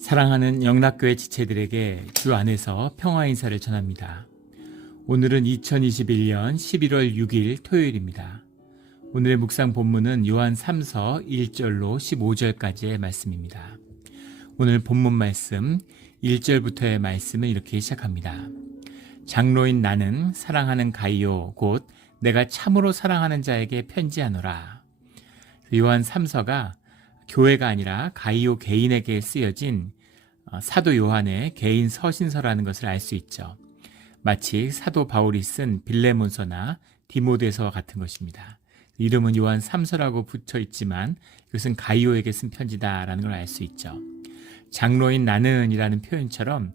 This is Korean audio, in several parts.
사랑하는 영락교회 지체들에게 주 안에서 평화 인사를 전합니다. 오늘은 2021년 11월 6일 토요일입니다. 오늘의 묵상 본문은 요한 3서 1절로 15절까지의 말씀입니다. 오늘 본문 말씀 1절부터의 말씀은 이렇게 시작합니다. 장로인 나는 사랑하는 가이오 곧 내가 참으로 사랑하는 자에게 편지하노라. 요한 3서가 교회가 아니라 가이오 개인에게 쓰여진 사도 요한의 개인 서신서라는 것을 알 수 있죠. 마치 사도 바울이 쓴 빌레몬서나 디모데서와 같은 것입니다. 이름은 요한 3서라고 붙여 있지만 이것은 가이오에게 쓴 편지다라는 걸 알 수 있죠. 장로인 나는이라는 표현처럼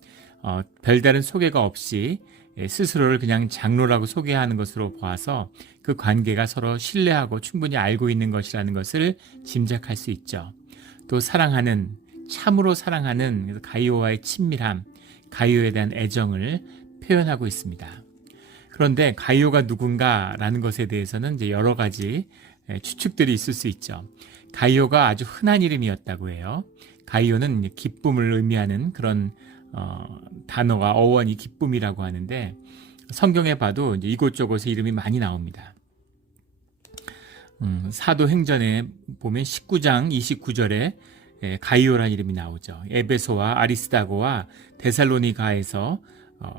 별다른 소개가 없이 스스로를 그냥 장로라고 소개하는 것으로 보아서 그 관계가 서로 신뢰하고 충분히 알고 있는 것이라는 것을 짐작할 수 있죠. 또 사랑하는, 참으로 사랑하는 가이오와의 친밀함, 가이오에 대한 애정을 표현하고 있습니다. 그런데 가이오가 누군가라는 것에 대해서는 이제 여러 가지 추측들이 있을 수 있죠. 가이오가 아주 흔한 이름이었다고 해요. 가이오는 기쁨을 의미하는 그런 단어가 어원이 기쁨이라고 하는데 성경에 봐도 이제 이곳저곳에 이름이 많이 나옵니다. 사도행전에 보면 19장 29절에 가이오라는 이름이 나오죠. 에베소와 아리스다고와 데살로니가에서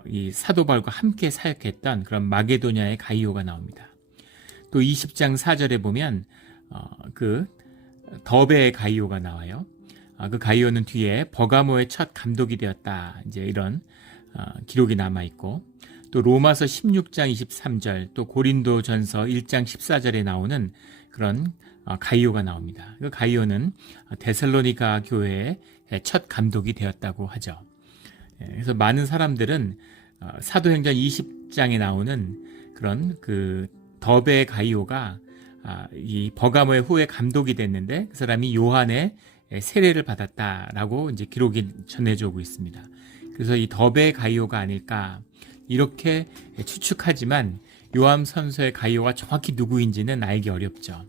이 사도 바울과 함께 사역했던 그런 마게도냐의 가이오가 나옵니다. 또 20장 4절에 보면 그 더베의 가이오가 나와요. 그 가이오는 뒤에 버가모의 첫 감독이 되었다. 이제 이런 기록이 남아 있고, 또 로마서 16장 23절, 또 고린도전서 1장 14절에 나오는 그런 가이오가 나옵니다. 그 가이오는 데살로니가 교회의 첫 감독이 되었다고 하죠. 그래서 많은 사람들은 사도행전 20장에 나오는 그런 그 더베의 가이오가 이 버가모의 후에 감독이 됐는데 그 사람이 요한의 세례를 받았다라고 이제 기록이 전해져 오고 있습니다. 그래서 이 더베의 가이오가 아닐까 이렇게 추측하지만 요한선서의 가이오가 정확히 누구인지는 알기 어렵죠.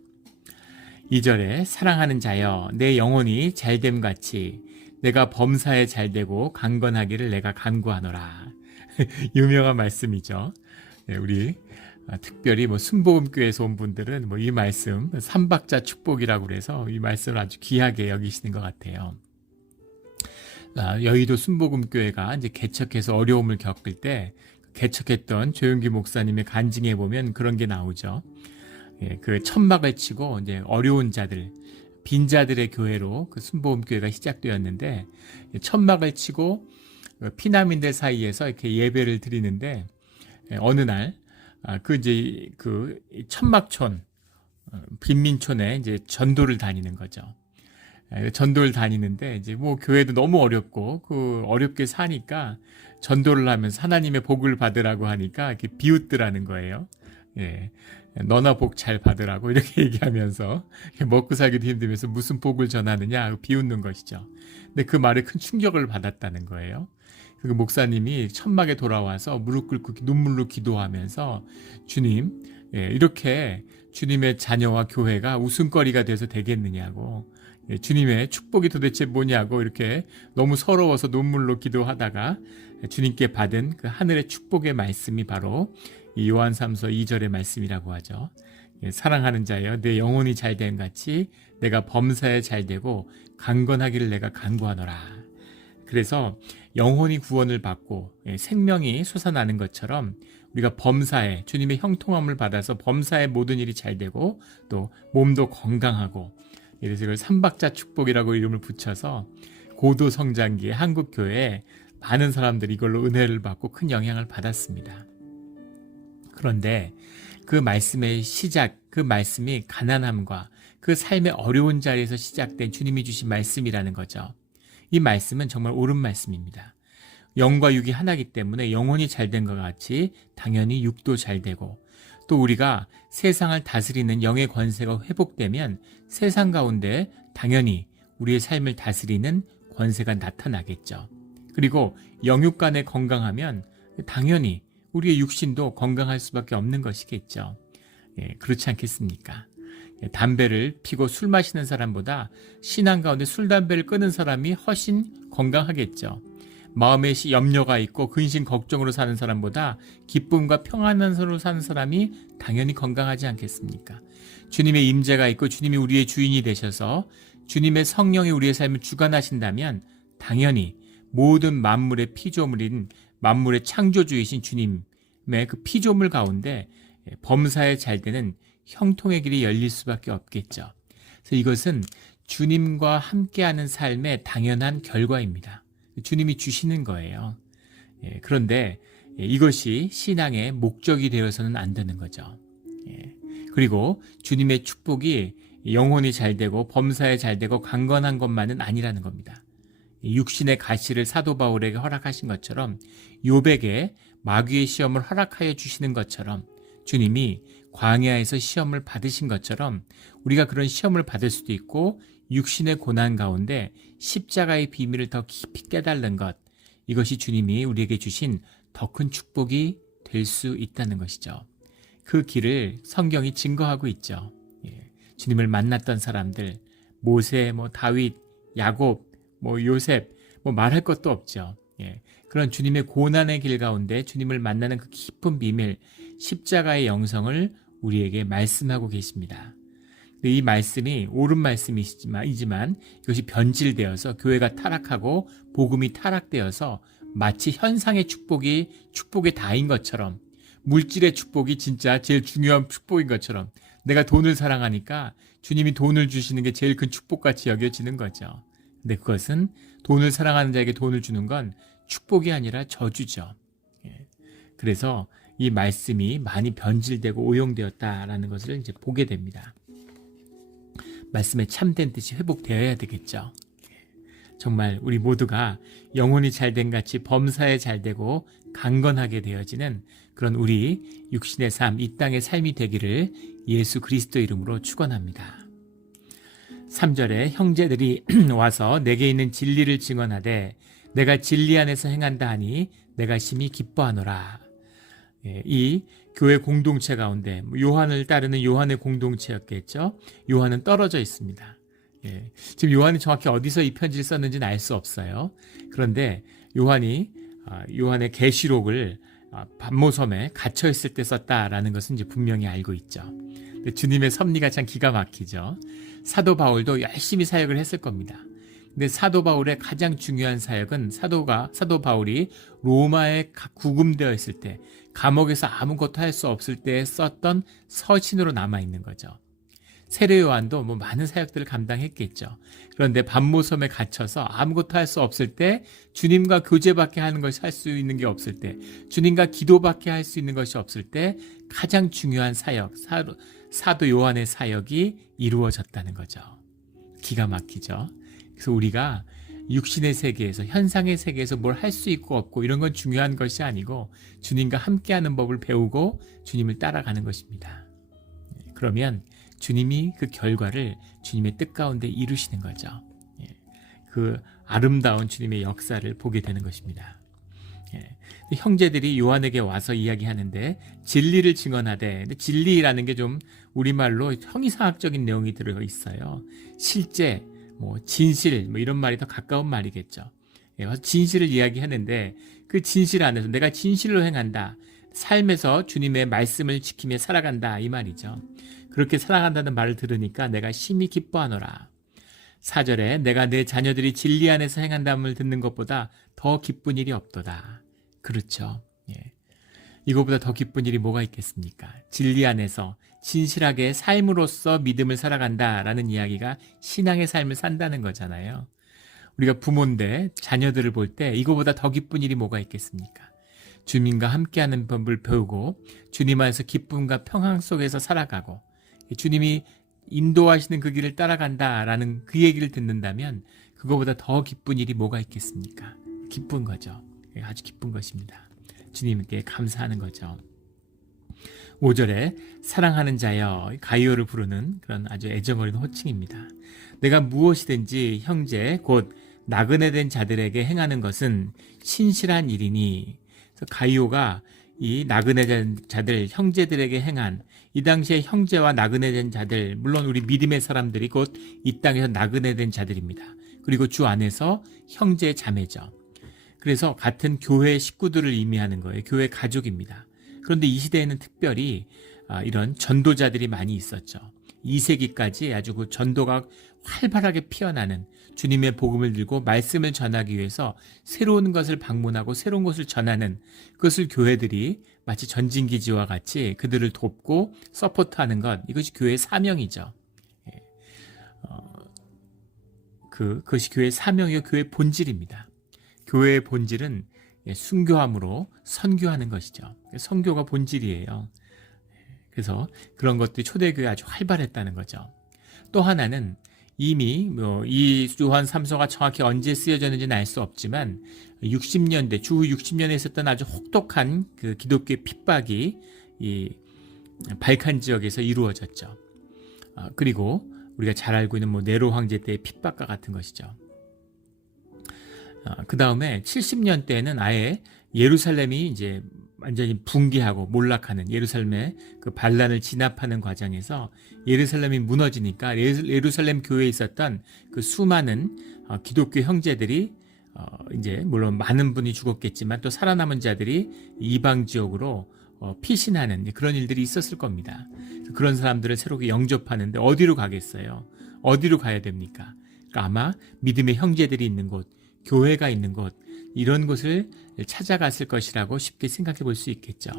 2절에 사랑하는 자여 내 영혼이 잘됨 같이 내가 범사에 잘되고 강건하기를 내가 간구하노라. 유명한 말씀이죠. 우리 특별히 순복음교회에서 온 분들은 이 말씀 삼박자 축복이라고 그래서 이 말씀을 아주 귀하게 여기시는 것 같아요. 여의도 순복음교회가 이제 개척해서 어려움을 겪을 때 개척했던 조용기 목사님의 간증에 보면 그런 게 나오죠. 그 천막을 치고 이제 어려운 자들, 빈자들의 교회로 그 순복음교회가 시작되었는데 천막을 치고 피난민들 사이에서 이렇게 예배를 드리는데 어느 날 이제 그 천막촌, 빈민촌에 이제 전도를 다니는 거죠. 전도를 다니는데 이제 교회도 너무 어렵고 그 어렵게 사니까 전도를 하면서 하나님의 복을 받으라고 하니까 이렇게 비웃더라는 거예요. 너나 복 잘 받으라고 이렇게 얘기하면서 먹고 살기도 힘들면서 무슨 복을 전하느냐 비웃는 것이죠. 근데 그 말에 큰 충격을 받았다는 거예요. 그 목사님이 천막에 돌아와서 무릎 꿇고 눈물로 기도하면서 주님, 이렇게 주님의 자녀와 교회가 웃음거리가 돼서 되겠느냐고, 주님의 축복이 도대체 뭐냐고 이렇게 너무 서러워서 눈물로 기도하다가 주님께 받은 그 하늘의 축복의 말씀이 바로 이 요한 3서 2절의 말씀이라고 하죠. 사랑하는 자여 내 영혼이 잘됨 같이 내가 범사에 잘되고 강건하기를 내가 간구하노라. 그래서 영혼이 구원을 받고 생명이 솟아나는 것처럼 우리가 범사에 주님의 형통함을 받아서 범사에 모든 일이 잘 되고 또 몸도 건강하고, 그래서 이걸 삼박자 축복이라고 이름을 붙여서 고도 성장기에 한국교회에 많은 사람들이 이걸로 은혜를 받고 큰 영향을 받았습니다. 그런데 그 말씀의 시작, 그 말씀이 가난함과 그 삶의 어려운 자리에서 시작된 주님이 주신 말씀이라는 거죠. 이 말씀은 정말 옳은 말씀입니다. 영과 육이 하나이기 때문에 영혼이 잘된 것 같이 당연히 육도 잘되고, 또 우리가 세상을 다스리는 영의 권세가 회복되면 세상 가운데 당연히 우리의 삶을 다스리는 권세가 나타나겠죠. 그리고 영육간에 건강하면 당연히 우리의 육신도 건강할 수밖에 없는 것이겠죠. 그렇지 않겠습니까? 담배를 피고 술 마시는 사람보다 신앙 가운데 술, 담배를 끊은 사람이 훨씬 건강하겠죠. 마음에 염려가 있고 근심 걱정으로 사는 사람보다 기쁨과 평안으로 사는 사람이 당연히 건강하지 않겠습니까? 주님의 임재가 있고 주님이 우리의 주인이 되셔서 주님의 성령이 우리의 삶을 주관하신다면 당연히 모든 만물의 피조물인 만물의 창조주이신 주님의 그 피조물 가운데 범사에 잘 되는 형통의 길이 열릴 수밖에 없겠죠. 그래서 이것은 주님과 함께하는 삶의 당연한 결과입니다. 주님이 주시는 거예요. 그런데 이것이 신앙의 목적이 되어서는 안 되는 거죠. 그리고 주님의 축복이 영혼이 잘 되고 범사에 잘 되고 강건한 것만은 아니라는 겁니다. 육신의 가시를 사도 바울에게 허락하신 것처럼 욥에게 마귀의 시험을 허락하여 주시는 것처럼 주님이 광야에서 시험을 받으신 것처럼 우리가 그런 시험을 받을 수도 있고 육신의 고난 가운데 십자가의 비밀을 더 깊이 깨달는 것, 이것이 주님이 우리에게 주신 더 큰 축복이 될 수 있다는 것이죠. 그 길을 성경이 증거하고 있죠. 주님을 만났던 사람들, 모세, 다윗, 야곱, 요셉, 말할 것도 없죠. 그런 주님의 고난의 길 가운데 주님을 만나는 그 깊은 비밀, 십자가의 영성을 우리에게 말씀하고 계십니다. 이 말씀이 옳은 말씀이지만 이것이 변질되어서 교회가 타락하고 복음이 타락되어서 마치 현상의 축복이 축복의 다인 것처럼, 물질의 축복이 진짜 제일 중요한 축복인 것처럼, 내가 돈을 사랑하니까 주님이 돈을 주시는 게 제일 큰 축복같이 여겨지는 거죠. 근데 그것은 돈을 사랑하는 자에게 돈을 주는 건 축복이 아니라 저주죠. 그래서 이 말씀이 많이 변질되고 오용되었다라는 것을 이제 보게 됩니다. 말씀의 참된 뜻이 회복되어야 되겠죠. 정말 우리 모두가 영혼이 잘된 같이 범사에 잘되고 강건하게 되어지는 그런 우리 육신의 삶, 이 땅의 삶이 되기를 예수 그리스도 이름으로 축원합니다. 3절에 형제들이 와서 내게 있는 진리를 증언하되 내가 진리 안에서 행한다 하니 내가 심히 기뻐하노라. 이 교회 공동체 가운데 요한을 따르는 요한의 공동체였겠죠. 요한은 떨어져 있습니다. 지금 요한이 정확히 어디서 이 편지를 썼는지는 알 수 없어요. 그런데 요한의 계시록을 반모섬에 갇혀 있을 때 썼다라는 것은 이제 분명히 알고 있죠. 주님의 섭리가 참 기가 막히죠. 사도 바울도 열심히 사역을 했을 겁니다. 근데 사도 바울의 가장 중요한 사역은 사도 바울이 로마에 구금되어 있을 때, 감옥에서 아무것도 할 수 없을 때 썼던 서신으로 남아 있는 거죠. 세례 요한도 많은 사역들을 감당했겠죠. 그런데 반모섬에 갇혀서 아무것도 할 수 없을 때, 주님과 교제밖에 하는 것이 할 수 있는 게 없을 때, 주님과 기도밖에 할 수 있는 것이 없을 때 가장 중요한 사역, 사도 요한의 사역이 이루어졌다는 거죠. 기가 막히죠. 그래서 우리가 육신의 세계에서, 현상의 세계에서 뭘 할 수 있고 없고 이런 건 중요한 것이 아니고 주님과 함께하는 법을 배우고 주님을 따라가는 것입니다. 그러면 주님이 그 결과를 주님의 뜻 가운데 이루시는 거죠. 그 아름다운 주님의 역사를 보게 되는 것입니다. 형제들이 요한에게 와서 이야기하는데 진리를 증언하되, 근데 진리라는 게 좀 우리말로 형이상학적인 내용이 들어 있어요. 실제, 진실, 이런 말이 더 가까운 말이겠죠. 진실을 이야기하는데 그 진실 안에서 내가 진실로 행한다, 삶에서 주님의 말씀을 지키며 살아간다, 이 말이죠. 그렇게 살아간다는 말을 들으니까 내가 심히 기뻐하노라. 4절에 내가 내 자녀들이 진리 안에서 행한다함을 듣는 것보다 더 기쁜 일이 없도다. 그렇죠. 이거보다 더 기쁜 일이 뭐가 있겠습니까? 진리 안에서 진실하게 삶으로서 믿음을 살아간다라는 이야기가 신앙의 삶을 산다는 거잖아요. 우리가 부모인데 자녀들을 볼 때 이거보다 더 기쁜 일이 뭐가 있겠습니까? 주님과 함께하는 법을 배우고 주님 안에서 기쁨과 평안 속에서 살아가고 주님이 인도하시는 그 길을 따라간다라는 그 얘기를 듣는다면 그거보다 더 기쁜 일이 뭐가 있겠습니까? 기쁜 거죠. 아주 기쁜 것입니다. 주님께 감사하는 거죠. 5절에 사랑하는 자여, 가이오를 부르는 그런 아주 애정어린 호칭입니다. 내가 무엇이든지 형제 곧 나그네 된 자들에게 행하는 것은 신실한 일이니, 그래서 가이오가 이 나그네 된 자들 형제들에게 행한 이 당시에 형제와 나그네 된 자들, 물론 우리 믿음의 사람들이 곧 이 땅에서 나그네 된 자들입니다. 그리고 주 안에서 형제 자매죠. 그래서 같은 교회 식구들을 의미하는 거예요. 교회 가족입니다. 그런데 이 시대에는 특별히 이런 전도자들이 많이 있었죠. 2세기까지 아주 그 전도가 활발하게 피어나는, 주님의 복음을 들고 말씀을 전하기 위해서 새로운 것을 방문하고 새로운 것을 전하는, 그것을 교회들이 마치 전진기지와 같이 그들을 돕고 서포트하는 것, 이것이 교회의 사명이죠. 그것이 교회의 사명이고 교회의 본질입니다. 교회의 본질은 순교함으로 선교하는 것이죠. 선교가 본질이에요. 그래서 그런 것들이 초대교회에 아주 활발했다는 거죠. 또 하나는 이미 이 요한 3서가 정확히 언제 쓰여졌는지는 알 수 없지만 60년대, 주후 60년에 있었던 아주 혹독한 그 기독교의 핍박이 이 발칸 지역에서 이루어졌죠. 그리고 우리가 잘 알고 있는 네로 황제 때의 핍박과 같은 것이죠. 그 다음에 70년대에는 아예 예루살렘이 이제 완전히 붕괴하고 몰락하는, 예루살렘의 그 반란을 진압하는 과정에서 예루살렘이 무너지니까 예루살렘 교회에 있었던 그 수많은 기독교 형제들이 이제 물론 많은 분이 죽었겠지만 또 살아남은 자들이 이방 지역으로 피신하는 그런 일들이 있었을 겁니다. 그런 사람들을 새롭게 영접하는데 어디로 가겠어요? 어디로 가야 됩니까? 그러니까 아마 믿음의 형제들이 있는 곳, 교회가 있는 곳, 이런 곳을 찾아갔을 것이라고 쉽게 생각해 볼 수 있겠죠.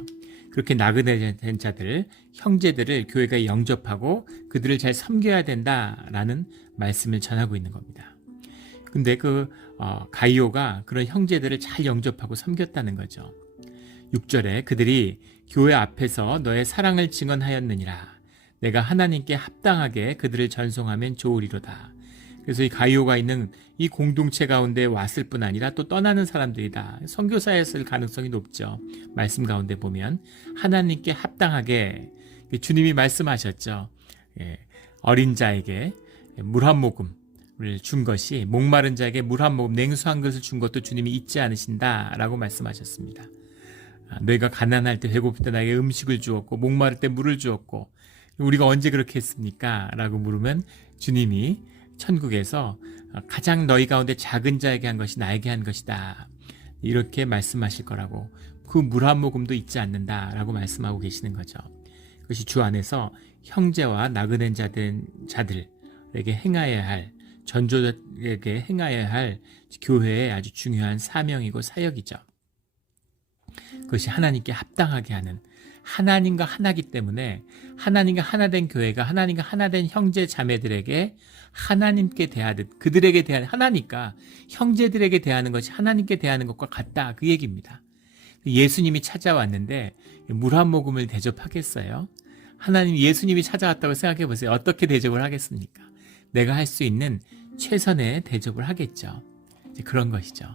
그렇게 나그네 된 자들, 형제들을 교회가 영접하고 그들을 잘 섬겨야 된다라는 말씀을 전하고 있는 겁니다. 근데 가이오가 그런 형제들을 잘 영접하고 섬겼다는 거죠. 6절에 그들이 교회 앞에서 너의 사랑을 증언하였느니라. 내가 하나님께 합당하게 그들을 전송하면 좋으리로다. 그래서 이 가이오가 있는 이 공동체 가운데 왔을 뿐 아니라 또 떠나는 사람들이다. 선교사였을 가능성이 높죠. 말씀 가운데 보면 하나님께 합당하게 주님이 말씀하셨죠. 어린 자에게 물 한 모금을 준 것이, 목마른 자에게 물 한 모금, 냉수 한 것을 준 것도 주님이 잊지 않으신다라고 말씀하셨습니다. 너희가 가난할 때, 배고플 때 나에게 음식을 주었고 목마를 때 물을 주었고 우리가 언제 그렇게 했습니까? 라고 물으면 주님이 천국에서 가장 너희 가운데 작은 자에게 한 것이 나에게 한 것이다, 이렇게 말씀하실 거라고, 그 물 한 모금도 잊지 않는다라고 말씀하고 계시는 거죠. 그것이 주 안에서 형제와 나그네 자들에게 행하여야 할, 전조자에게 행하여야 할 교회의 아주 중요한 사명이고 사역이죠. 그것이 하나님께 합당하게 하는, 하나님과 하나기 때문에 하나님과 하나된 교회가 하나님과 하나된 형제 자매들에게 하나님께 대하듯, 그들에게 대하는, 하나니까 형제들에게 대하는 것이 하나님께 대하는 것과 같다, 그 얘기입니다. 예수님이 찾아왔는데 물 한 모금을 대접하겠어요? 예수님이 찾아왔다고 생각해 보세요. 어떻게 대접을 하겠습니까? 내가 할 수 있는 최선의 대접을 하겠죠. 그런 것이죠.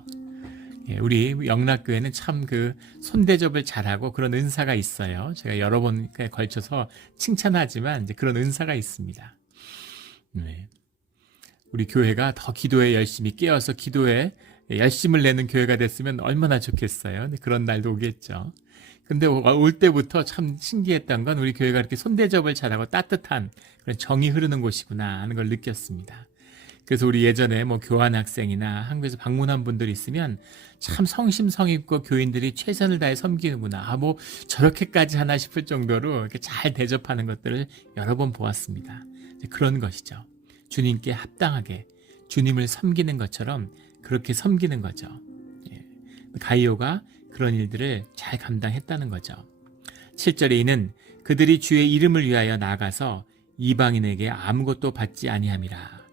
우리 영락교회는 참 손대접을 잘하고 그런 은사가 있어요. 제가 여러 번에 걸쳐서 칭찬하지만 이제 그런 은사가 있습니다. 우리 교회가 더 기도에 열심히 깨어서 기도에 열심을 내는 교회가 됐으면 얼마나 좋겠어요. 그런 날도 오겠죠. 근데 올 때부터 참 신기했던 건 우리 교회가 이렇게 손대접을 잘하고 따뜻한 그런 정이 흐르는 곳이구나 하는 걸 느꼈습니다. 그래서 우리 예전에 교환학생이나 한국에서 방문한 분들이 있으면 참 성심성의껏 교인들이 최선을 다해 섬기는구나, 저렇게까지 하나 싶을 정도로 이렇게 잘 대접하는 것들을 여러 번 보았습니다. 그런 것이죠. 주님께 합당하게 주님을 섬기는 것처럼 그렇게 섬기는 거죠. 가이오가 그런 일들을 잘 감당했다는 거죠. 7절에 이는 그들이 주의 이름을 위하여 나가서 이방인에게 아무것도 받지 아니함이라.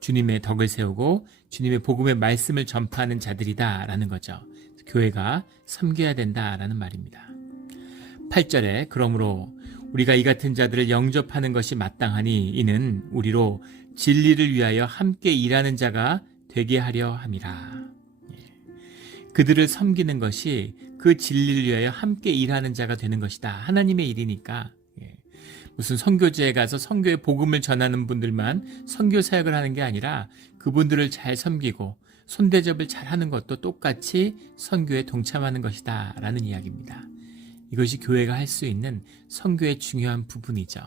주님의 덕을 세우고 주님의 복음의 말씀을 전파하는 자들이다 라는 거죠. 교회가 섬겨야 된다라는 말입니다. 8절에 그러므로 우리가 이 같은 자들을 영접하는 것이 마땅하니 이는 우리로 진리를 위하여 함께 일하는 자가 되게 하려 함이라. 그들을 섬기는 것이 그 진리를 위하여 함께 일하는 자가 되는 것이다. 하나님의 일이니까. 무슨 선교지에 가서 선교의 복음을 전하는 분들만 선교 사역을 하는 게 아니라 그분들을 잘 섬기고 손대접을 잘 하는 것도 똑같이 선교에 동참하는 것이다 라는 이야기입니다. 이것이 교회가 할 수 있는 선교의 중요한 부분이죠.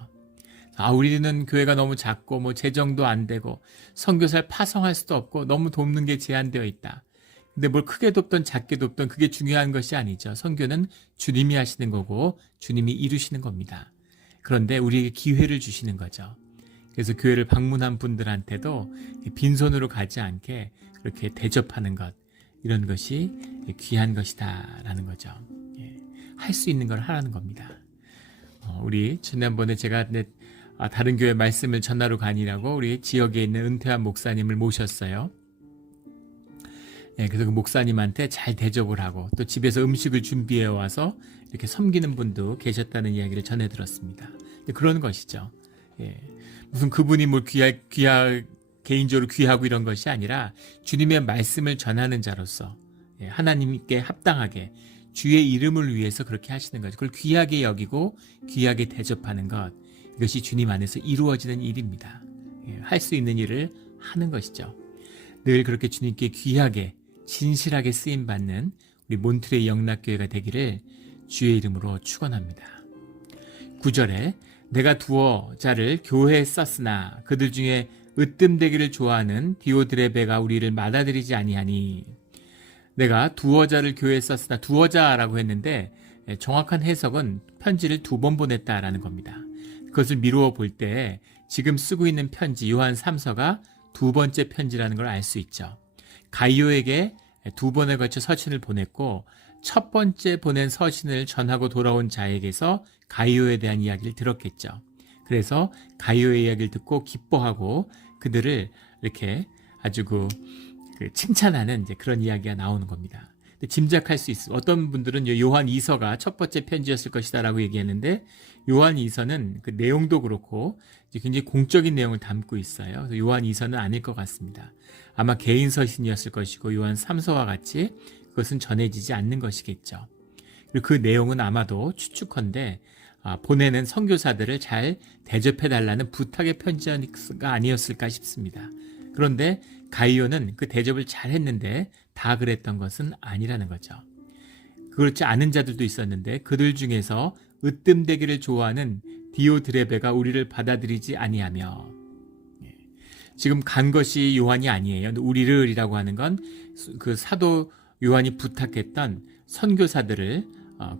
우리는 교회가 너무 작고 뭐 재정도 안 되고 선교사를 파송할 수도 없고 너무 돕는 게 제한되어 있다. 근데 뭘 크게 돕던 작게 돕던 그게 중요한 것이 아니죠. 선교는 주님이 하시는 거고 주님이 이루시는 겁니다. 그런데 우리에게 기회를 주시는 거죠. 그래서 교회를 방문한 분들한테도 빈손으로 가지 않게 그렇게 대접하는 것, 이런 것이 귀한 것이다라는 거죠. 할 수 있는 걸 하라는 겁니다. 우리 지난번에 제가 다른 교회 말씀을 전하러 가니라고 우리 지역에 있는 은퇴한 목사님을 모셨어요. 그래서 그 목사님한테 잘 대접을 하고 또 집에서 음식을 준비해 와서 이렇게 섬기는 분도 계셨다는 이야기를 전해 들었습니다. 그런 것이죠. 무슨 그분이 뭘 개인적으로 귀하고 이런 것이 아니라 주님의 말씀을 전하는 자로서 하나님께 합당하게 주의 이름을 위해서 그렇게 하시는 거죠. 그걸 귀하게 여기고 귀하게 대접하는 것, 이것이 주님 안에서 이루어지는 일입니다. 할 수 있는 일을 하는 것이죠. 늘 그렇게 주님께 귀하게 진실하게 쓰임받는 우리 몬트레이 영락교회가 되기를 주의 이름으로 축원합니다. 9절에 내가 두어 자를 교회에 썼으나 그들 중에 으뜸되기를 좋아하는 디오드레베가 우리를 받아들이지 아니하니, 내가 두어 자를 교회에 썼으나 두어 자라고 했는데 정확한 해석은 편지를 2번 보냈다라는 겁니다. 그것을 미루어 볼 때 지금 쓰고 있는 편지 요한 3서가 2번째 편지라는 걸 알 수 있죠. 가이오에게 2번에 걸쳐 서신을 보냈고 첫 번째 보낸 서신을 전하고 돌아온 자에게서 가이오에 대한 이야기를 들었겠죠. 그래서 가이오의 이야기를 듣고 기뻐하고 그들을 이렇게 아주 칭찬하는 그런 이야기가 나오는 겁니다. 짐작할 수 있어요. 어떤 분들은 요한 2서가 첫 번째 편지였을 것이다라고 얘기했는데 요한 2서는 그 내용도 그렇고 굉장히 공적인 내용을 담고 있어요. 그래서 요한 2서는 아닐 것 같습니다. 아마 개인 서신이었을 것이고 요한 3서와 같이 그것은 전해지지 않는 것이겠죠. 그리고 그 내용은 아마도 추측컨대 보내는 선교사들을 잘 대접해달라는 부탁의 편지가 아니었을까 싶습니다. 그런데 가이오는 그 대접을 잘 했는데 다 그랬던 것은 아니라는 거죠. 그렇지 않은 자들도 있었는데 그들 중에서 으뜸되기를 좋아하는 디오드레베가 우리를 받아들이지 아니하며, 지금 간 것이 요한이 아니에요. 우리를이라고 하는 건 그 사도 요한이 부탁했던 선교사들을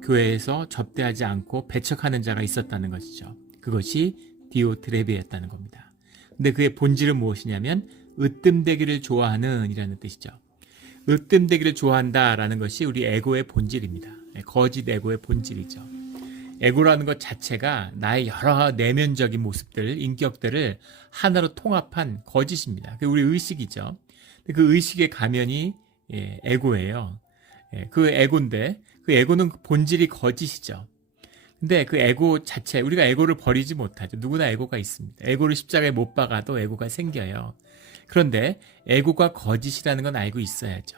교회에서 접대하지 않고 배척하는 자가 있었다는 것이죠. 그것이 디오드레베였다는 겁니다. 근데 그의 본질은 무엇이냐면 으뜸되기를 좋아하는 이라는 뜻이죠. 으뜸되기를 좋아한다라는 것이 우리 에고의 본질입니다. 거짓 에고의 본질이죠. 에고라는 것 자체가 나의 여러 내면적인 모습들, 인격들을 하나로 통합한 거짓입니다. 그게 우리 의식이죠. 그 의식의 가면이 에고예요. 그 에고인데 그 에고는 본질이 거짓이죠. 근데 그 에고 자체, 우리가 에고를 버리지 못하죠. 누구나 에고가 있습니다. 에고를 십자가에 못 박아도 에고가 생겨요. 그런데 에고가 거짓이라는 건 알고 있어야죠.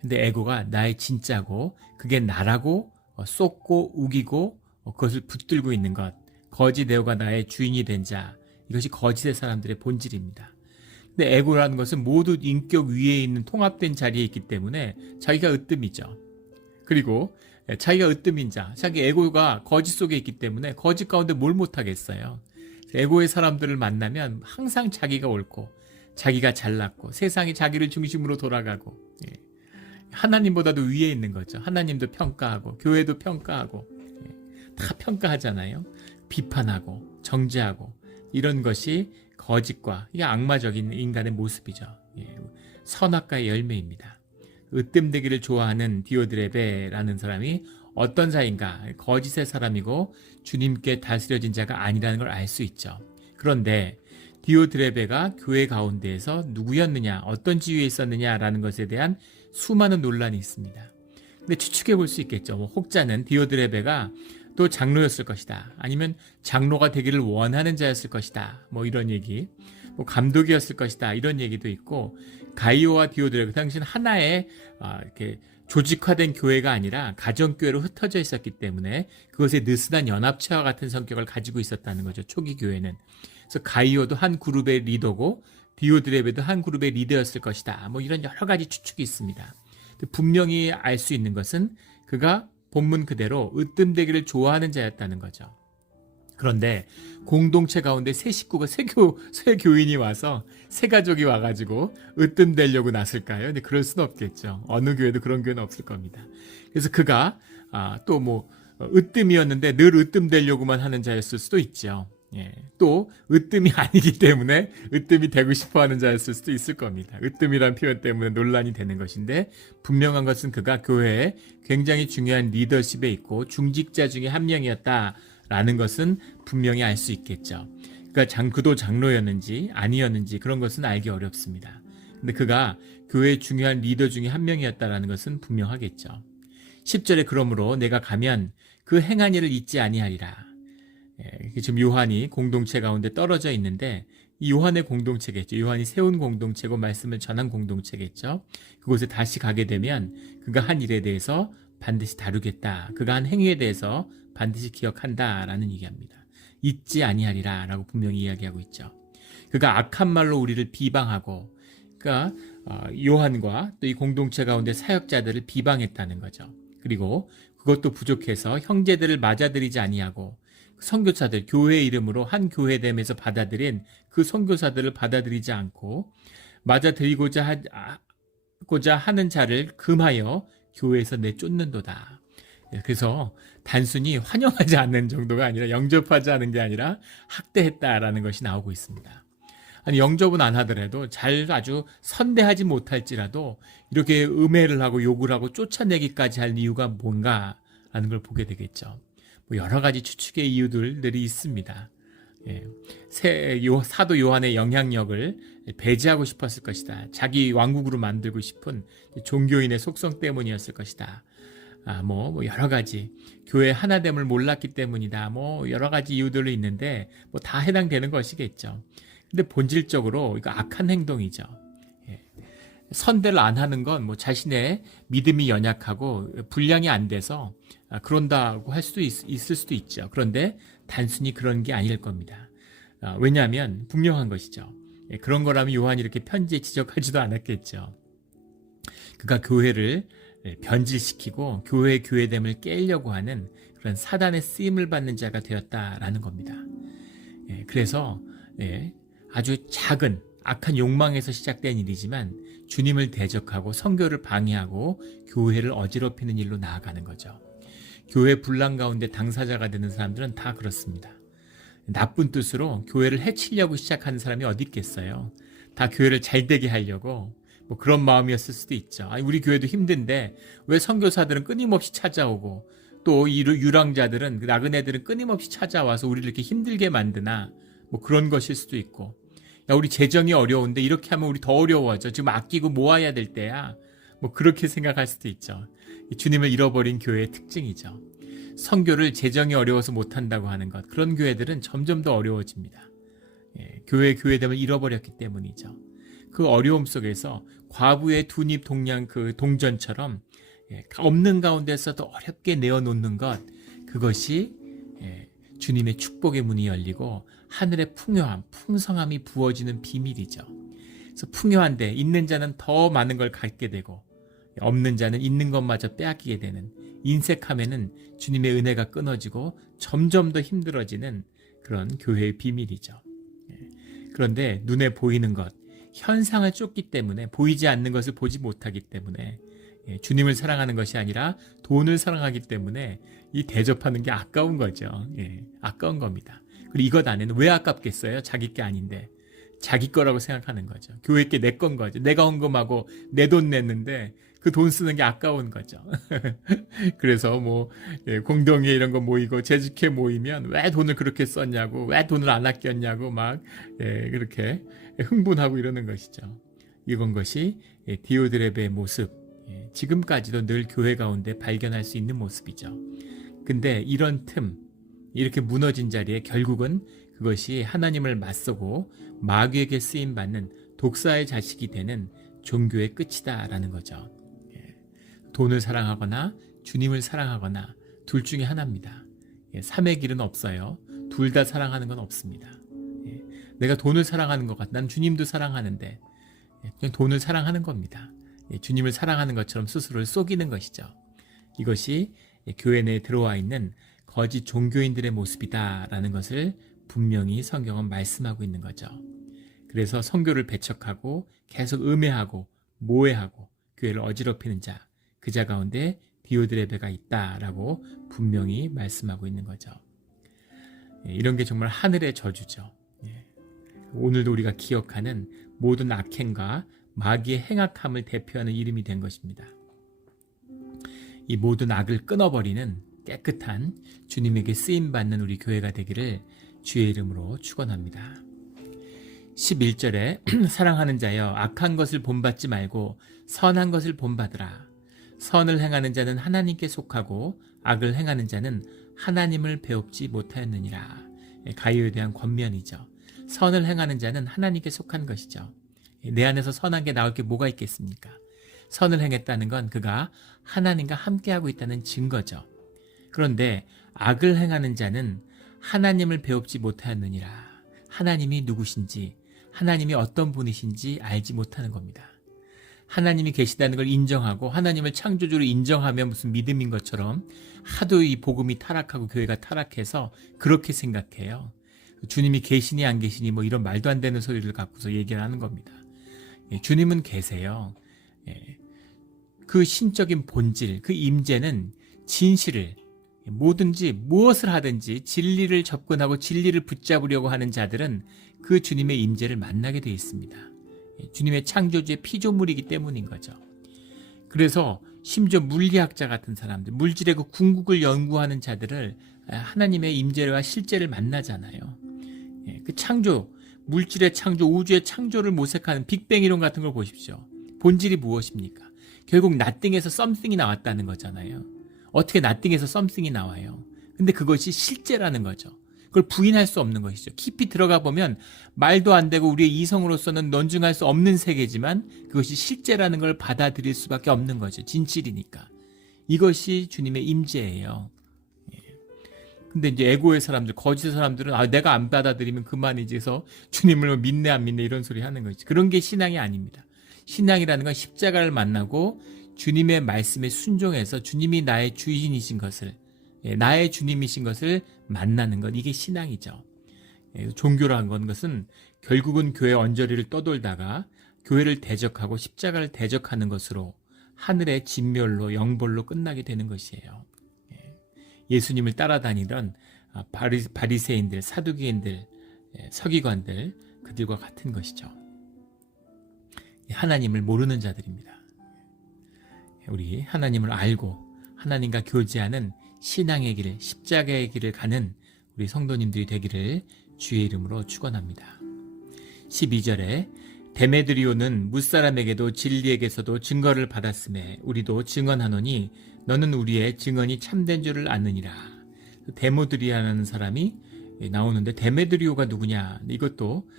근데 에고가 나의 진짜고 그게 나라고 쏟고 우기고 그것을 붙들고 있는 것, 거짓 에고가 나의 주인이 된 자, 이것이 거짓의 사람들의 본질입니다. 근데 에고라는 것은 모두 인격 위에 있는 통합된 자리에 있기 때문에 자기가 으뜸이죠. 그리고 자기가 으뜸인 자, 자기 에고가 거짓 속에 있기 때문에 거짓 가운데 뭘 못하겠어요. 에고의 사람들을 만나면 항상 자기가 옳고 자기가 잘났고 세상이 자기를 중심으로 돌아가고, 하나님보다도 위에 있는 거죠. 하나님도 평가하고 교회도 평가하고, 다 평가하잖아요. 비판하고 정죄하고, 이런 것이 거짓과 이게 악마적인 인간의 모습이죠. 선악과의 열매입니다. 으뜸되기를 좋아하는 디오드레베라는 사람이 어떤 자인가? 거짓의 사람이고 주님께 다스려진 자가 아니라는 걸 알 수 있죠. 그런데 디오드레베가 교회 가운데에서 누구였느냐, 어떤 지위에 있었느냐라는 것에 대한 수많은 논란이 있습니다. 근데 추측해 볼 수 있겠죠. 혹자는 디오드레베가 또 장로였을 것이다. 아니면 장로가 되기를 원하는 자였을 것이다. 이런 얘기. 감독이었을 것이다. 이런 얘기도 있고, 가이오와 디오드레베, 그 당시는 하나의 이렇게 조직화된 교회가 아니라 가정교회로 흩어져 있었기 때문에 그것의 느슨한 연합체와 같은 성격을 가지고 있었다는 거죠. 초기 교회는. 그래서 가이오도 한 그룹의 리더고 디오드레베도 한 그룹의 리더였을 것이다. 이런 여러 가지 추측이 있습니다. 분명히 알 수 있는 것은 그가 본문 그대로 으뜸되기를 좋아하는 자였다는 거죠. 그런데 공동체 가운데 새 식구가 새 교인이 와서 새 가족이 와가지고 으뜸되려고 났을까요? 근데 그럴 수는 없겠죠. 어느 교회도 그런 교회는 없을 겁니다. 그래서 그가 또 뭐 으뜸이었는데 늘 으뜸되려고만 하는 자였을 수도 있죠. 예, 또 으뜸이 아니기 때문에 으뜸이 되고 싶어하는 자였을 수도 있을 겁니다. 으뜸이란 표현 때문에 논란이 되는 것인데 분명한 것은 그가 교회에 굉장히 중요한 리더십에 있고 중직자 중에 한 명이었다라는 것은 분명히 알 수 있겠죠. 그러니까 그도 장로였는지 아니었는지 그런 것은 알기 어렵습니다. 근데 그가 교회의 중요한 리더 중에 한 명이었다라는 것은 분명하겠죠. 10절에 그러므로 내가 가면 그 행한 일을 잊지 아니하리라. 지금 요한이 공동체 가운데 떨어져 있는데 이 요한의 공동체겠죠. 요한이 세운 공동체고 말씀을 전한 공동체겠죠. 그곳에 다시 가게 되면 그가 한 일에 대해서 반드시 다루겠다. 그가 한 행위에 대해서 반드시 기억한다라는 얘기합니다. 잊지 아니하리라 라고 분명히 이야기하고 있죠. 그가 악한 말로 우리를 비방하고 그러니까 요한과 또 이 공동체 가운데 사역자들을 비방했다는 거죠. 그리고 그것도 부족해서 형제들을 맞아들이지 아니하고 선교사들, 교회 이름으로 한 교회됨에서 받아들인 그 선교사들을 받아들이지 않고 맞아들이고자 하는 자를 금하여 교회에서 내쫓는도다. 그래서 단순히 환영하지 않는 정도가 아니라 영접하지 않은 게 아니라 학대했다라는 것이 나오고 있습니다. 아니 영접은 안 하더라도 아주 선대하지 못할지라도 이렇게 음해를 하고 욕을 하고 쫓아내기까지 할 이유가 뭔가라는 걸 보게 되겠죠. 뭐 여러 가지 추측의 이유들이 있습니다. 사도 요한의 영향력을 배제하고 싶었을 것이다. 자기 왕국으로 만들고 싶은 종교인의 속성 때문이었을 것이다. 뭐 여러 가지 교회 하나됨을 몰랐기 때문이다. 뭐 여러 가지 이유들이 있는데 뭐 다 해당되는 것이겠죠. 근데 본질적으로 이거 악한 행동이죠. 선대를 안 하는 건 뭐 자신의 믿음이 연약하고 분량이 안 돼서 그런다고 할 수도 있을 수도 있죠. 그런데 단순히 그런 게 아닐 겁니다. 왜냐하면 분명한 것이죠. 그런 거라면 요한이 이렇게 편지에 지적하지도 않았겠죠. 그가 교회를 변질시키고 교회의 교회됨을 깨려고 하는 그런 사단의 쓰임을 받는 자가 되었다라는 겁니다. 그래서 아주 작은 악한 욕망에서 시작된 일이지만 주님을 대적하고 선교를 방해하고 교회를 어지럽히는 일로 나아가는 거죠. 교회 분란 가운데 당사자가 되는 사람들은 다 그렇습니다. 나쁜 뜻으로 교회를 해치려고 시작하는 사람이 어디 있겠어요. 다 교회를 잘 되게 하려고 뭐 그런 마음이었을 수도 있죠. 우리 교회도 힘든데 왜 선교사들은 끊임없이 찾아오고 또 이 유랑자들은 나그네들은 끊임없이 찾아와서 우리를 이렇게 힘들게 만드나 뭐 그런 것일 수도 있고 우리 재정이 어려운데 이렇게 하면 우리 더 어려워져. 지금 아끼고 모아야 될 때야. 뭐 그렇게 생각할 수도 있죠. 주님을 잃어버린 교회의 특징이죠. 선교를 재정이 어려워서 못한다고 하는 것. 그런 교회들은 점점 더 어려워집니다. 교회됨을 잃어버렸기 때문이죠. 그 어려움 속에서 과부의 두입 동량 그 동전처럼 없는 가운데서도 어렵게 내어놓는 것. 그것이 주님의 축복의 문이 열리고 하늘의 풍요함, 풍성함이 부어지는 비밀이죠. 그래서 풍요한데 있는 자는 더 많은 걸 갖게 되고 없는 자는 있는 것마저 빼앗기게 되는 인색함에는 주님의 은혜가 끊어지고 점점 더 힘들어지는 그런 교회의 비밀이죠. 그런데 눈에 보이는 것, 현상을 쫓기 때문에 보이지 않는 것을 보지 못하기 때문에 주님을 사랑하는 것이 아니라 돈을 사랑하기 때문에 이 대접하는 게 아까운 거죠. 아까운 겁니다. 그리고 이것 안에는 왜 아깝겠어요? 자기 게 아닌데. 자기 거라고 생각하는 거죠. 교회 게 내 건 거죠. 내가 헌금하고 내 돈 냈는데 그 돈 쓰는 게 아까운 거죠. 그래서 뭐 공동회 이런 거 모이고 재직회 모이면 왜 돈을 그렇게 썼냐고 왜 돈을 안 아꼈냐고 막 그렇게 흥분하고 이러는 것이죠. 이건 것이 디오드레베의 모습, 지금까지도 늘 교회 가운데 발견할 수 있는 모습이죠. 근데 이런 틈, 이렇게 무너진 자리에 결국은 그것이 하나님을 맞서고 마귀에게 쓰임받는 독사의 자식이 되는 종교의 끝이다라는 거죠. 돈을 사랑하거나 주님을 사랑하거나 둘 중에 하나입니다. 삼의 길은 없어요. 둘 다 사랑하는 건 없습니다. 내가 돈을 사랑하는 것 같아. 난 주님도 사랑하는데 그냥 돈을 사랑하는 겁니다. 주님을 사랑하는 것처럼 스스로를 속이는 것이죠. 이것이 교회 내에 들어와 있는 거짓 종교인들의 모습이다라는 것을 분명히 성경은 말씀하고 있는 거죠. 그래서 선교를 배척하고 계속 음해하고 모해하고 교회를 어지럽히는 자, 그 자 가운데 디오드레베가 있다라고 분명히 말씀하고 있는 거죠. 이런 게 정말 하늘의 저주죠. 오늘도 우리가 기억하는 모든 악행과 마귀의 행악함을 대표하는 이름이 된 것입니다. 이 모든 악을 끊어버리는 깨끗한 주님에게 쓰임받는 우리 교회가 되기를 주의 이름으로 축원합니다. 11절에 사랑하는 자여 악한 것을 본받지 말고 선한 것을 본받으라. 선을 행하는 자는 하나님께 속하고 악을 행하는 자는 하나님을 배웁지 못하였느니라. 가이오에 대한 권면이죠. 선을 행하는 자는 하나님께 속한 것이죠. 내 안에서 선한 게 나올 게 뭐가 있겠습니까? 선을 행했다는 건 그가 하나님과 함께하고 있다는 증거죠. 그런데 악을 행하는 자는 하나님을 배웁지 못하였느니라. 하나님이 누구신지, 하나님이 어떤 분이신지 알지 못하는 겁니다. 하나님이 계시다는 걸 인정하고 하나님을 창조주로 인정하면 무슨 믿음인 것처럼 하도 이 복음이 타락하고 교회가 타락해서 그렇게 생각해요. 주님이 계시니 안 계시니 뭐 이런 말도 안 되는 소리를 갖고서 얘기를 하는 겁니다. 주님은 계세요. 그 신적인 본질, 그 임재는 진실을 뭐든지 무엇을 하든지 진리를 접근하고 진리를 붙잡으려고 하는 자들은 그 주님의 임재를 만나게 되어 있습니다. 주님의 창조주의 피조물이기 때문인 거죠. 그래서 심지어 물리학자 같은 사람들, 물질의 그 궁극을 연구하는 자들을 하나님의 임재와 실제를 만나잖아요. 그 창조, 물질의 창조, 우주의 창조를 모색하는 빅뱅 이론 같은 걸 보십시오. 본질이 무엇입니까? 결국 nothing에서 something이 나왔다는 거잖아요. 어떻게 nothing에서 something이 나와요? 근데 그것이 실제라는 거죠. 그걸 부인할 수 없는 것이죠. 깊이 들어가 보면 말도 안 되고 우리의 이성으로서는 논증할 수 없는 세계지만 그것이 실제라는 걸 받아들일 수밖에 없는 거죠. 진실이니까. 이것이 주님의 임재예요. 근데 이제 에고의 사람들, 거짓의 사람들은 내가 안 받아들이면 그만이지 해서 주님을 믿네 안 믿네 이런 소리 하는 거지. 그런 게 신앙이 아닙니다. 신앙이라는 건 십자가를 만나고 주님의 말씀에 순종해서 주님이 나의 주인이신 것을, 나의 주님이신 것을 만나는 것, 이게 신앙이죠. 종교라는 것은 결국은 교회 언저리를 떠돌다가 교회를 대적하고 십자가를 대적하는 것으로 하늘의 진멸로 영벌로 끝나게 되는 것이에요. 예수님을 따라다니던 바리새인들, 사두개인들, 서기관들, 그들과 같은 것이죠. 하나님을 모르는 자들입니다. 우리 하나님을 알고 하나님과 교제하는 신앙의 길, 십자가의 길을 가는 우리 성도님들이 되기를 주의 이름으로 축원합니다. 12절에 데메드리오는 무사람에게도 진리에게서도 증거를 받았음에 우리도 증언하노니 너는 우리의 증언이 참된 줄을 아느니라. 데모드리아라는 사람이 나오는데 데메드리오가 누구냐? 이것도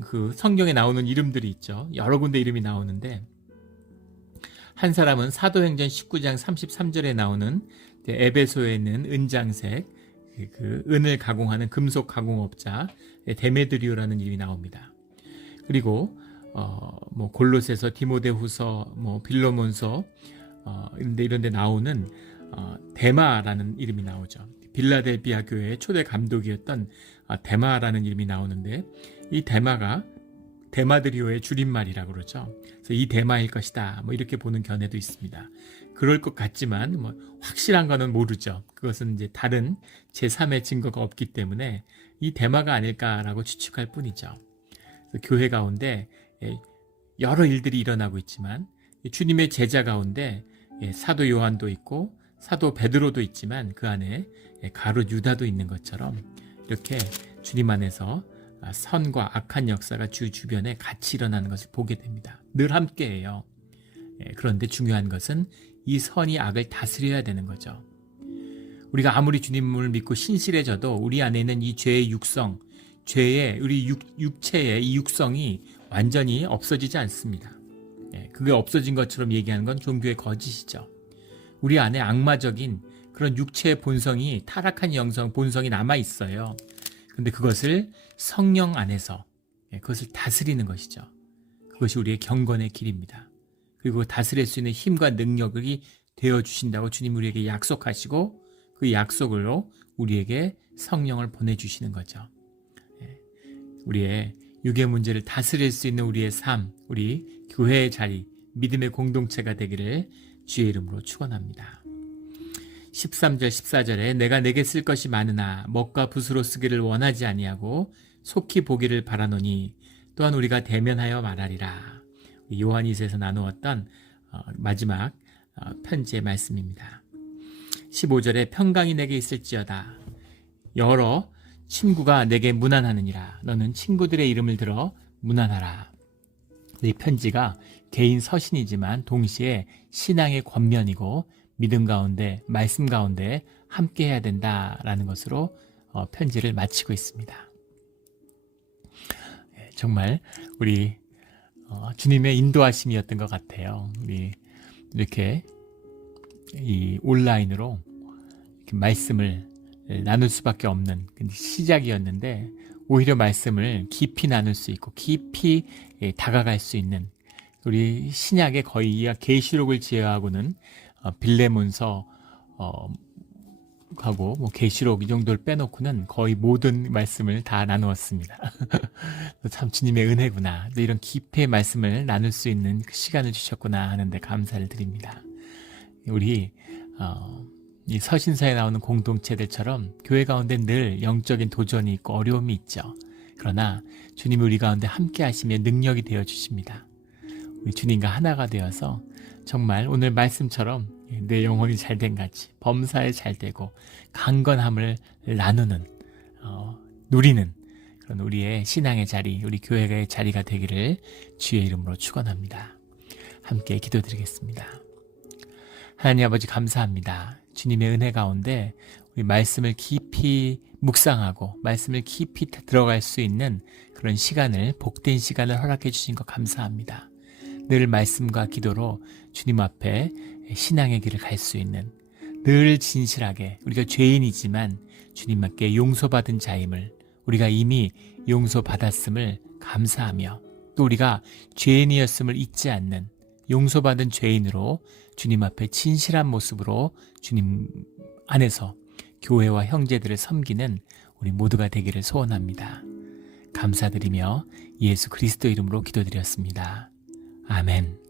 그 성경에 나오는 이름들이 있죠. 여러 군데 이름이 나오는데 한 사람은 사도행전 19장 33절에 나오는 에베소에 있는 은장색 그 은을 가공하는 금속 가공업자 데메드리오라는 이름이 나옵니다. 그리고 뭐 골로새서, 디모데후서, 뭐 빌레몬서 이런 데 나오는 데마라는 이름이 나오죠. 빌라델비아 교회의 초대 감독이었던 데마라는 이름이 나오는데 이 데마가 데마드리오의 줄임말이라고 그러죠. 그래서 이 데마일 것이다. 뭐 이렇게 보는 견해도 있습니다. 그럴 것 같지만 뭐 확실한 거는 모르죠. 그것은 이제 다른 제3의 증거가 없기 때문에 이 데마가 아닐까라고 추측할 뿐이죠. 그래서 교회 가운데 여러 일들이 일어나고 있지만 주님의 제자 가운데 사도 요한도 있고 사도 베드로도 있지만 그 안에 가룟 유다도 있는 것처럼 이렇게 주님 안에서 선과 악한 역사가 주 주변에 같이 일어나는 것을 보게 됩니다. 늘 함께해요. 그런데 중요한 것은 이 선이 악을 다스려야 되는 거죠. 우리가 아무리 주님을 믿고 신실해져도 우리 안에 있는 이 죄의 육성, 죄의 우리 육체의 이 육성이 완전히 없어지지 않습니다. 그게 없어진 것처럼 얘기하는 건 종교의 거짓이죠. 우리 안에 악마적인 그런 육체의 본성이, 타락한 영성, 본성이 남아 있어요. 근데 그것을 성령 안에서 그것을 다스리는 것이죠. 그것이 우리의 경건의 길입니다. 그리고 다스릴 수 있는 힘과 능력이 되어주신다고 주님 우리에게 약속하시고 그 약속으로 우리에게 성령을 보내주시는 거죠. 우리의 육의 문제를 다스릴 수 있는 우리의 삶, 우리 교회의 자리, 믿음의 공동체가 되기를 주의 이름으로 축원합니다. 13절 14절에 내가 내게 쓸 것이 많으나 먹과 붓으로 쓰기를 원하지 아니하고 속히 보기를 바라노니 또한 우리가 대면하여 말하리라. 요한일서에서 나누었던 마지막 편지의 말씀입니다. 15절에 평강이 내게 있을지어다. 여러 친구가 내게 문안하느니라. 너는 친구들의 이름을 들어 문안하라. 이 편지가 개인 서신이지만 동시에 신앙의 권면이고 믿음 가운데, 말씀 가운데 함께 해야 된다라는 것으로 편지를 마치고 있습니다. 정말 우리 주님의 인도하심이었던 것 같아요. 우리 이렇게 이 온라인으로 이렇게 말씀을 나눌 수밖에 없는 시작이었는데 오히려 말씀을 깊이 나눌 수 있고 깊이 다가갈 수 있는 우리 신약의 거의 계시록을 제외하고는 빌레몬서 하고 계시록 이 정도를 빼놓고는 거의 모든 말씀을 다 나누었습니다. 참 주님의 은혜구나. 또 이런 깊이의 말씀을 나눌 수 있는 시간을 주셨구나 하는데 감사를 드립니다. 우리 이 서신서에 나오는 공동체들처럼 교회 가운데 늘 영적인 도전이 있고 어려움이 있죠. 그러나 주님이 우리 가운데 함께 하시며 능력이 되어 주십니다. 우리 주님과 하나가 되어서 정말 오늘 말씀처럼 내 영혼이 잘된 같이 범사에 잘되고 강건함을 나누는 누리는 그런 우리의 신앙의 자리, 우리 교회의 자리가 되기를 주의 이름으로 축원합니다. 함께 기도드리겠습니다. 하나님 아버지 감사합니다. 주님의 은혜 가운데 우리 말씀을 깊이 묵상하고 말씀을 깊이 들어갈 수 있는 그런 시간을, 복된 시간을 허락해 주신 것 감사합니다. 늘 말씀과 기도로 주님 앞에 신앙의 길을 갈 수 있는, 늘 진실하게 우리가 죄인이지만 주님 앞에 용서받은 자임을, 우리가 이미 용서받았음을 감사하며 또 우리가 죄인이었음을 잊지 않는 용서받은 죄인으로 주님 앞에 진실한 모습으로 주님 안에서 교회와 형제들을 섬기는 우리 모두가 되기를 소원합니다. 감사드리며 예수 그리스도 이름으로 기도드렸습니다. 아멘.